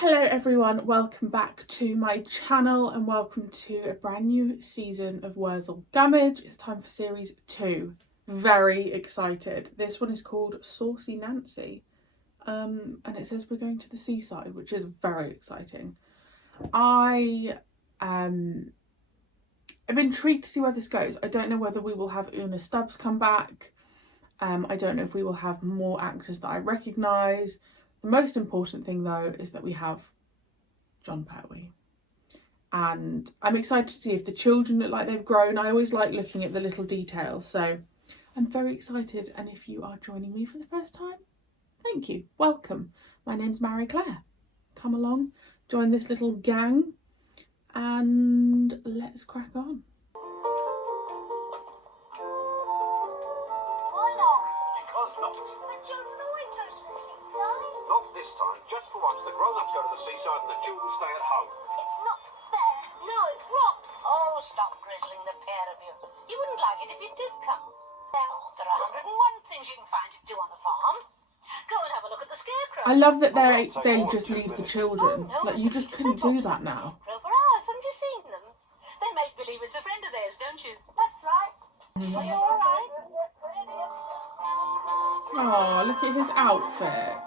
Hello everyone, welcome back to my channel and welcome to a brand new season of Worzel GUMMIDGE. It's time for series 2. Very excited. This one is called Saucy Nancy and it says we're going to the seaside, which is very exciting. I am intrigued to see where this goes. I don't know whether we will have Una Stubbs come back. I don't know if we will have more actors that I recognise. The most important thing though is that we have John Pertwee. And I'm excited to see if the children look like they've grown. I always like looking at the little details, so I'm very excited. And if you are joining me for the first time, thank you. Welcome. My name's Marie-Clare. Come along, join this little gang and let's crack on. This time, just for once, the grown-ups go to the seaside and the children stay at home. It's not fair. No, it's wrong. Oh, stop grizzling, the pair of you. You wouldn't like it if you did come. Oh, there are 101 things you can find to do on the farm. Go and have a look at the scarecrow. I love that they just leave the children. Oh, no, like, you just couldn't do that now. For hours, haven't you seen them? They make believe it's a friend of theirs, don't you? That's right. Are you all right? Oh, look at his outfit.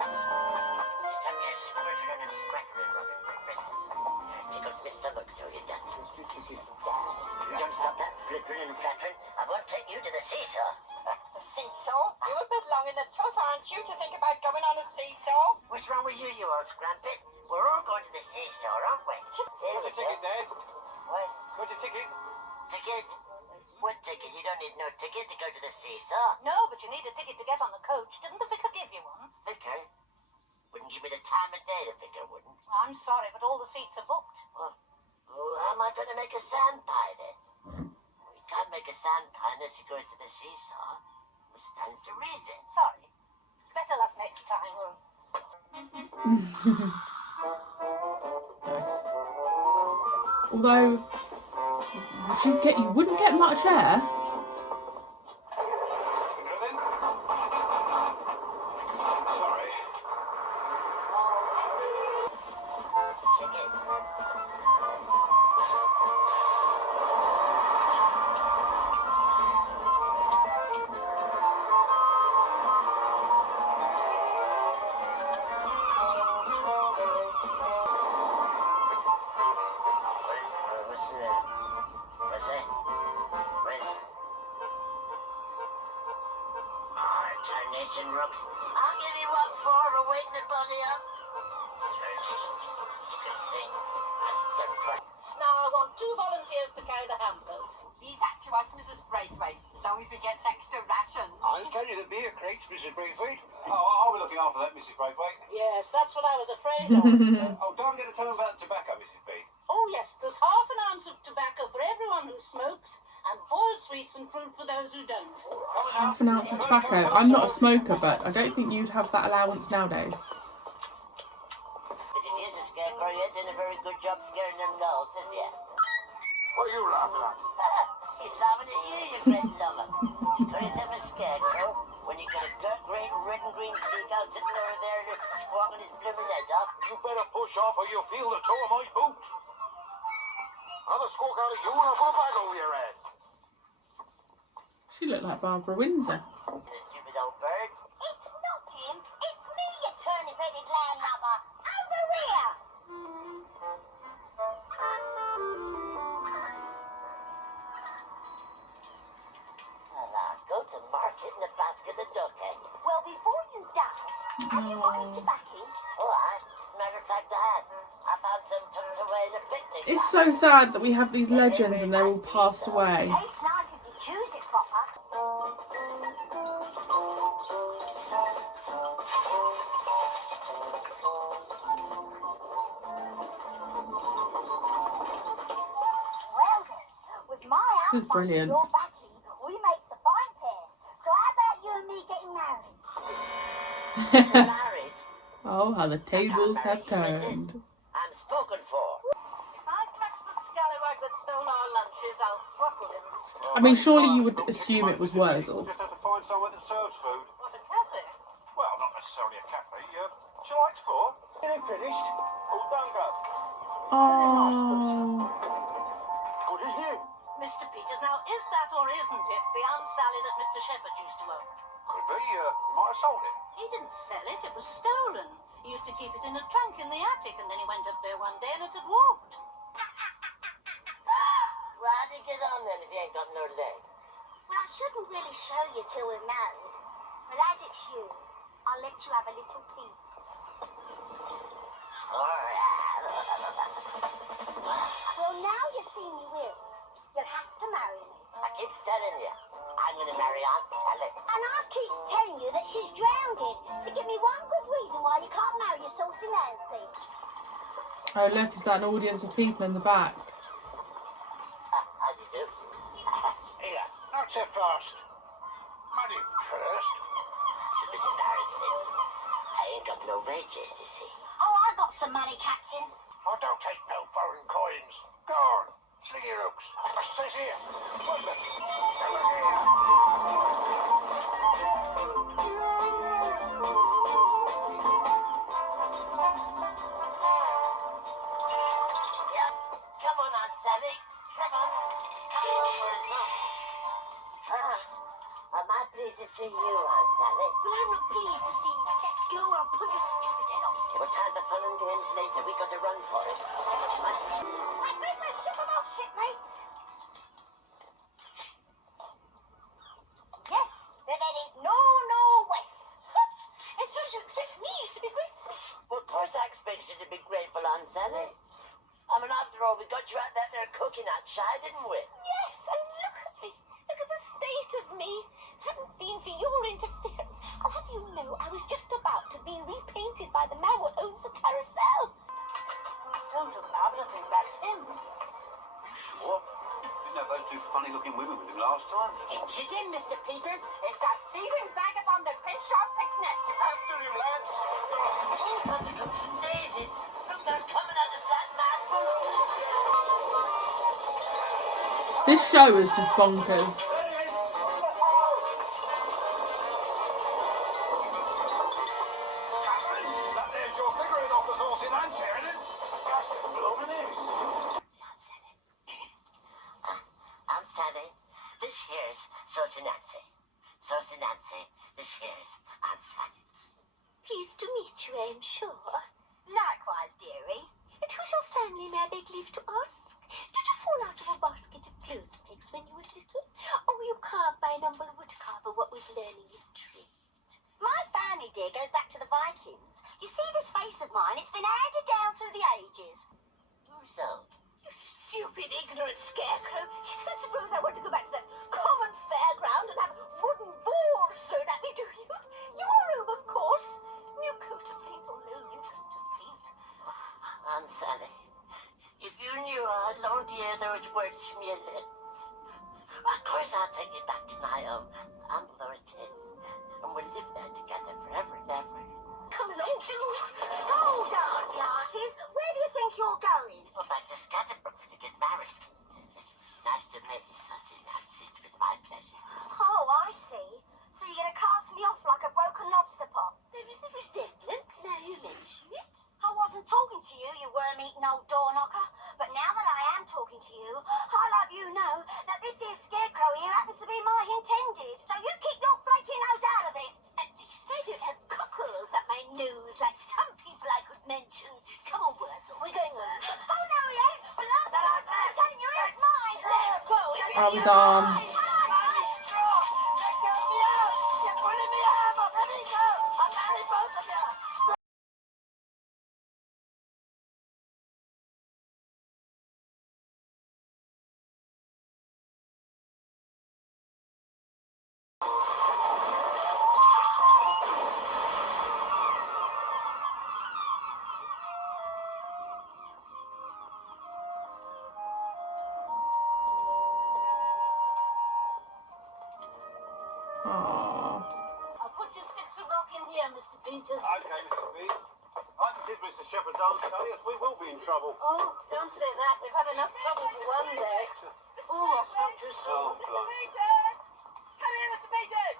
Tickles my stomach, so it does. Don't stop that flickering and flattering. I won't take you to the seesaw. The seesaw? You're a bit long in the tooth, aren't you, to think about going on a seesaw? What's wrong with you, you old scrumpet? We're all going to the seesaw, aren't we? Got your ticket, Dad? What? Got your ticket? Ticket? What ticket? You don't need no ticket to go to the seesaw. No, but you need a ticket to get on the coach. Didn't the vicar give you one? Vicar? Wouldn't give me the time of day, the vicar wouldn't. I'm sorry, but all the seats are booked. Well, how am I going to make a sand pie then? We can't make a sand pie unless he goes to the seesaw. Which stands to reason. Sorry. Better luck next time. Nice. Although you wouldn't get much air. Sorry. Chicken. Tarnation rooks. I'll give you one for waiting the body up. Good thing. Now I want 2 volunteers to carry the hampers. Leave that to us, Mrs. Braithwaite, as long as we get extra rations. I'll carry the beer crates, Mrs. Braithwaite. Oh, I'll be looking after that, Mrs. Braithwaite. Yes, that's what I was afraid of. Oh, don't forget to tell them about the tobacco, Mrs. B. Oh yes, there's half an ounce of tobacco for everyone who smokes, and boiled sweets and fruit for those who don't. Half an ounce of tobacco. I'm not a smoker, but I don't think you'd have that allowance nowadays. But if he is a scarecrow, you ain't done a very good job scaring them dolls, is ya? What are you laughing at? He's laughing at you, you great lover. Call yourself a scarecrow when you got a great red and green seagull sitting over there squawking his blooming head off. You better push off or you'll feel the toe of my boot. Another squawk out of you and I'll put a bag over your head. She looked like Barbara Windsor. You stupid old bird. It's not him. It's me, you turnip-headed landlubber. Over here. Well, now, go to market in a basket of duck egg. Well, before you dance, have you got any tobacco? Oh, as a matter of fact, I have. I found some tucked away in a picnic. It's so sad that we have these legends and they're all passed away. Tastes nice if you choose it proper. Well then, with my This is house and brilliant. your backing, we makes a fine pair. So how about you and me getting married? Married. Oh, how the tables have turned. I'm spoken for. If I catch the scallywag that stole our lunches, I'll throttle him. I mean, surely you would assume it was Worzel. Just have to find somewhere that serves food. What, a cafe? Well, not necessarily a cafe. Shall I explore? You ain't finished. Oh, don't go. Oh. Good as new. Mr. Peters, now is that or isn't it the Aunt Sally that Mr. Shepherd used to own? Could be. You might have sold it. He didn't sell it, it was stolen. He used to keep it in a trunk in the attic, and then he went up there one day and it had walked. Rather get on then if you ain't got no leg. Well, I shouldn't really show you till we're married, but as it's you, I'll let you have a little peek. Well, now you've seen me wills, you'll have to marry me. I keep telling you, I'm gonna marry Aunt Sally. And I keeps telling you that she's drowned. So give me one good reason why you can't marry your Saucy Nancy. Oh, look, is that an audience of people in the back? How do you do? Here, not so fast. Money first. It's a bit embarrassing. I ain't got no wages, you see. Oh, I got some money, Captain. Oh, don't take no foreign coins. Go on, sling your hooks. It says here. What's it? Come on here. Yeah. Come on, Aunt Sally. Come on. Come on, Worzel. Am I pleased to see you, Aunt Sally? Well, I'm not pleased to see you. Let go, I'll pull your stupid head off. Yeah, well, time for fun and games later. We got to run for it. So much money. I think we'll ship them off, shipmates. Yes, they're heading no west. I suppose you expect me to be grateful. Well, of course I expect you to be grateful, Aunt Sally. I mean, after all, we got you out there cooking that shy, didn't we? Yes, and look at me. Look at the state of me. Hadn't been for your interference, I'll have you know I was just about to be repainted by the man what owns the carousel. Don't look now, but I think that's him. What? Didn't have those two funny-looking women with him last time. It is him, Mr. Peters. It's that thieving vagabond that pinched our picnic. After him, lads. Oh, buttercups and daisies. Look, they're coming at us like mad balloons. This show is just bonkers. That there's your figuring off the Saucy Nancy, isn't it? That's the blooming is. Aunt Sally, this here's Saucy Nancy. Saucy Nancy, this here's Aunt Sally. Pleased to meet you, I'm sure. Likewise, dearie. And who's your family, may I beg leave to ask? Did you fall out of a basket of clothes pegs when you was little? Or were you carved by an humble woodcarver what was learning his trade? My family, dear, goes back to the Vikings. You see this face of mine? It's been handed down through the ages. Worzel. You stupid, ignorant scarecrow. You don't suppose I want to go back to that common fairground and have wooden balls thrown at me, do you? Your room, of course. New coat of paint or no new coat of paint. Aunt Sally, if you knew how I'd long to hear those words from your lips. Of course I'll take you back to my home, humble though it is, and we'll live there together forever and ever. Come along, do. Hold on, Yarties. Where do you think you're going? We're back to Scatterbrook to get married. It's nice to meet you, Saucy Nancy. It was my pleasure. Oh, I see. So you're going to cast me off like a broken lobster pot? There is a resemblance, now you mention it. I wasn't talking to you, you worm-eating old door knocker. But now that I am talking to you, I'll have you know that this here scarecrow here happens to be my intended. So you keep your flaky nose out of it. At least I don't have cockles up my nose like some people I could mention. Come on, Worzel, we're going on. Oh, no, he ain't. Bluff. I'm telling you, it's mine. Let go. Arms on. Aww. I'll put your sticks of rock in here, Mr. Peters. Okay, Mr. B. Like it is, Mr. Shepherd, don't tell us. We will be in trouble. Oh, don't say that. We've had enough trouble for one day. Oh, I spoke too soon. Oh, blimey. Peters! Come here, Mr. Peters!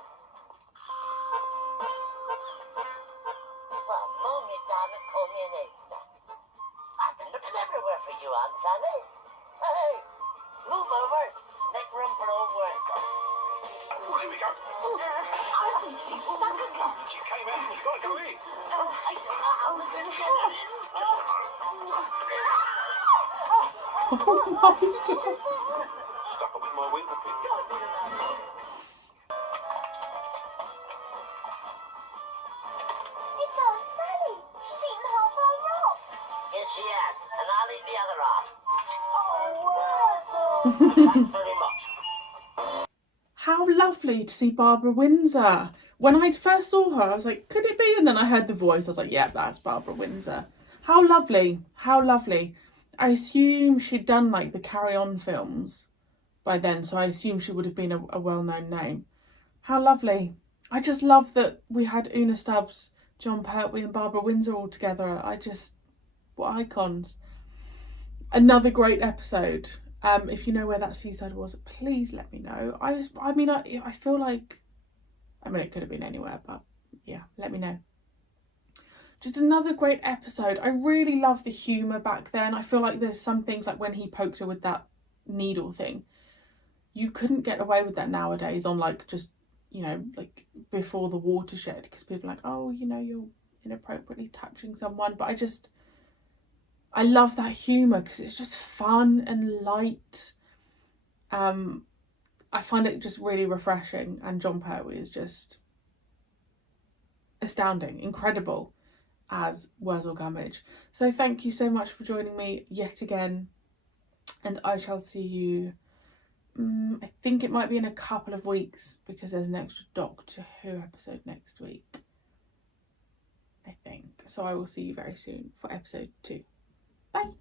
Well, Mommy on, Sonny? Hey, move over. Make room for old Worzel. Oh, here we go. I think she's stuck again. She came out. You got to go in. I don't know how we're going to get her in. Just a moment. Oh my god. Stuck up with my window pin. It's Aunt Sally. She's eaten half our rock. Yes, she has, and I'll eat the other half. Oh, Worzel. Thanks very much. How lovely to see Barbara Windsor. When I first saw her, I was like, could it be? And then I heard the voice. I was like, yep, that's Barbara Windsor. How lovely. How lovely. I assume she'd done like the Carry On films by then, so I assume she would have been a well-known name. How lovely. I just love that we had Una Stubbs, John Pertwee and Barbara Windsor all together. What icons. Another great episode. If you know where that seaside was, please let me know. I feel like, it could have been anywhere, but yeah, let me know. Just another great episode. I really love the humour back then. I feel like there's some things, like when he poked her with that needle thing, you couldn't get away with that nowadays on like just, like before the watershed, because people are like, oh, you're inappropriately touching someone. But I love that humour because it's just fun and light. I find it just really refreshing, and John Pertwee is just astounding, incredible as Worzel Gummidge. So thank you so much for joining me yet again, and I shall see you, I think it might be in a couple of weeks, because there's an extra Doctor Who episode next week, I think. So I will see you very soon for episode 2. Bye.